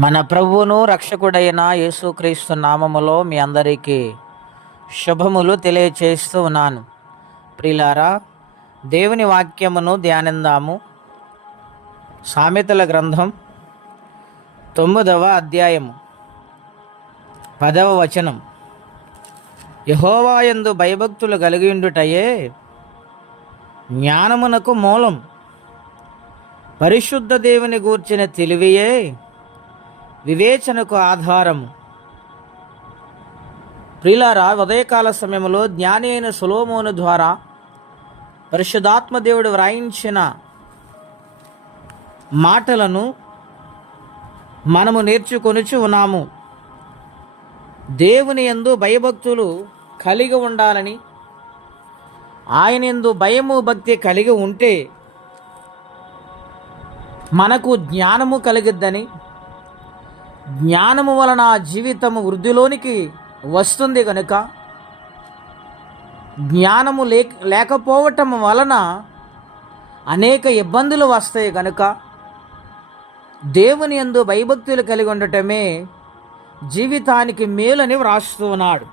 మన ప్రభువును రక్షకుడైన యేసుక్రీస్తు నామములో మీ అందరికీ శుభములు తెలియచేస్తూ ఉన్నాను. ప్రియులారా, దేవుని వాక్యమును ధ్యానిందాము. సామెతల గ్రంథం 9వ అధ్యాయము 10వ వచనం. యెహోవాయందు భయభక్తులు కలిగియుండుటయే జ్ఞానమునకు మూలం, పరిశుద్ధ దేవుని గూర్చిన తెలివియే వివేచనకు ఆధారము. ప్రియులారా, ఉదయకాల సమయంలో జ్ఞాని అయిన సొలొమోను ద్వారా పరిశుద్ధాత్మ దేవుడు వ్రాయించిన మాటలను మనము నేర్చుకొనుచు ఉన్నాము. దేవుని యందు భయభక్తులు కలిగి ఉండాలని, ఆయన యందు భయము భక్తి కలిగి ఉంటే మనకు జ్ఞానము కలిగిద్దని, జ్ఞానము వలన జీవితము వృద్ధిలోనికి వస్తుంది కనుక, జ్ఞానము లేకపోవటం వలన అనేక ఇబ్బందులు వస్తాయి కనుక, దేవుని యందు భయభక్తులు కలిగి ఉండటమే జీవితానికి మేలని వ్రాస్తూ ఉన్నాడు.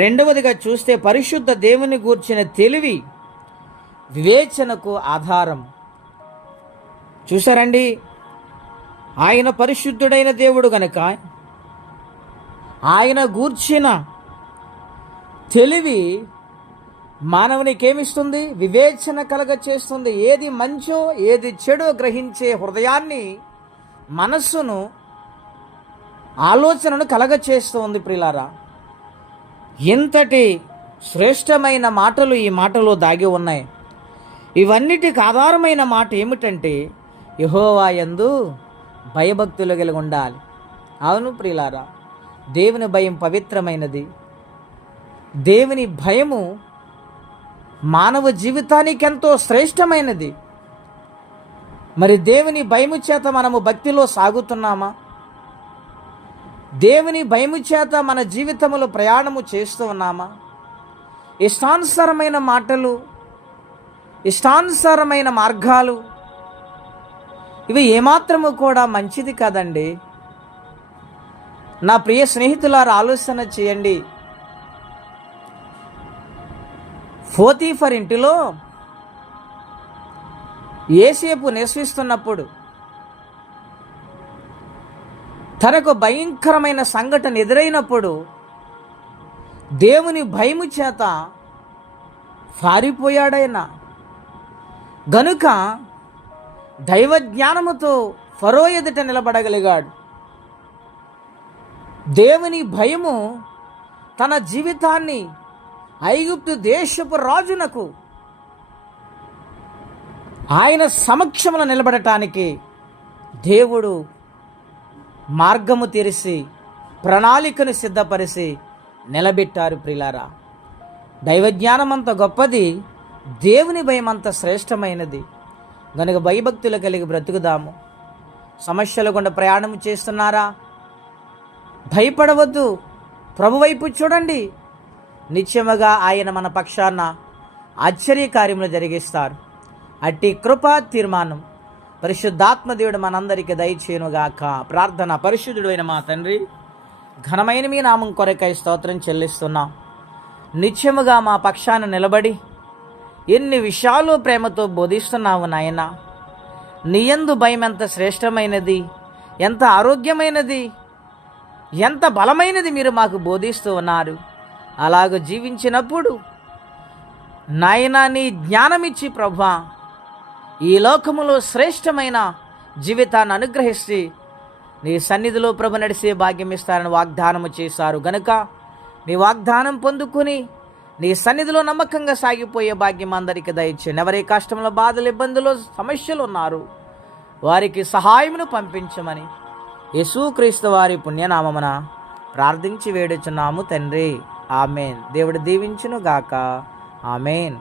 రెండవదిగా చూస్తే పరిశుద్ధ దేవుని గూర్చిన తెలివి వివేచనకు ఆధారం. చూసారండి, ఆయన పరిశుద్ధుడైన దేవుడు గనుక ఆయన గూర్చిన తెలివి మానవునికి ఏమిస్తుంది? వివేచన కలగ చేస్తుంది. ఏది మంచో ఏది చెడో గ్రహించే హృదయాన్ని, మనస్సును, ఆలోచనను కలగ చేస్తుంది. ప్రియులారా, ఇంతటి శ్రేష్టమైన మాటలు ఈ మాటలో దాగి ఉన్నాయి. ఇవన్నిటికి ఆధారమైన మాట ఏమిటంటే యెహోవా యందు భయభక్తులు కలిగి ఉండాలి. అవును ప్రియులారా, దేవుని భయం పవిత్రమైనది. దేవుని భయము మానవ జీవితానికి ఎంతో శ్రేష్టమైనది. మరి దేవుని భయము చేత మనము భక్తిలో సాగుతున్నామా? దేవుని భయము చేత మన జీవితంలో ప్రయాణము చేస్తూ ఉన్నామా? ఇష్టానుసారమైన మాటలు, ఇష్టానుసారమైన మార్గాలు, ఇవి ఏమాత్రము కూడా మంచిది కాదండి. నా ప్రియ స్నేహితులారా, ఆలోచన చేయండి. పోతీఫర్ ఇంటిలో యోసేపు నివసిస్తున్నప్పుడు తనకు భయంకరమైన సంఘటన ఎదురైనప్పుడు దేవుని భయము చేత పారిపోయాడైనా గనుక దైవ జ్ఞానముతో ఫరో ఎదుట నిలబడగలిగాడు. దేవుని భయము తన జీవితాన్ని ఐగుప్తు దేశపు రాజునకు ఆయన సమక్షంలో నిలబడటానికి దేవుడు మార్గము తెరిచి ప్రణాళికను సిద్ధపరిచి నిలబెట్టారు. ప్రియులారా, దైవజ్ఞానం అంత గొప్పది, దేవుని భయం అంత శ్రేష్టమైనది. గనుక భయభక్తులు కలిగి బ్రతుకుదాము. సమస్యల గుండా ప్రయాణం చేస్తున్నారా? భయపడవద్దు, ప్రభు వైపు చూడండి. నిశ్చయముగా ఆయన మన పక్షాన ఆశ్చర్యకార్యములు జరిగిస్తారు. అట్టి కృపా తీర్మానం పరిశుద్ధాత్మ దేవుడు మనందరికీ దయచేయునుగాక. ప్రార్థన. పరిశుద్ధుడు అయిన మా తండ్రి, ఘనమైన మీ నామం కొరకై స్తోత్రం చెల్లిస్తున్నాం. నిత్యముగా మా పక్షాన నిలబడి ఎన్ని విషయాలు ప్రేమతో బోధిస్తున్నావు నాయన. నీ యందు భయం ఎంత శ్రేష్టమైనది, ఎంత ఆరోగ్యమైనది, ఎంత బలమైనది మీరు మాకు బోధిస్తూ ఉన్నారు. అలాగ జీవించినప్పుడు నాయన నీ జ్ఞానమిచ్చి ప్రభువా ఈ లోకములో శ్రేష్టమైన జీవితాన్ని అనుగ్రహిస్తే నీ సన్నిధిలో ప్రభు నడిసే భాగ్యం ఇస్తారని వాగ్దానము చేశారు. గనుక నీ వాగ్దానం పొందుకుని నీ సన్నిధిలో నమ్మకంగా సాగిపోయే భాగ్యం అందరికీ దయచేయండి. ఎవరి కష్టంలో, బాధలు, ఇబ్బందులు, సమస్యలు ఉన్నారు వారికి సహాయమును పంపించమని యేసుక్రీస్తు వారి పుణ్యనామమున ప్రార్థించి వేడుచున్నాము తండ్రి. ఆమెన్. దేవుడు దీవించును గాక. ఆమెన్.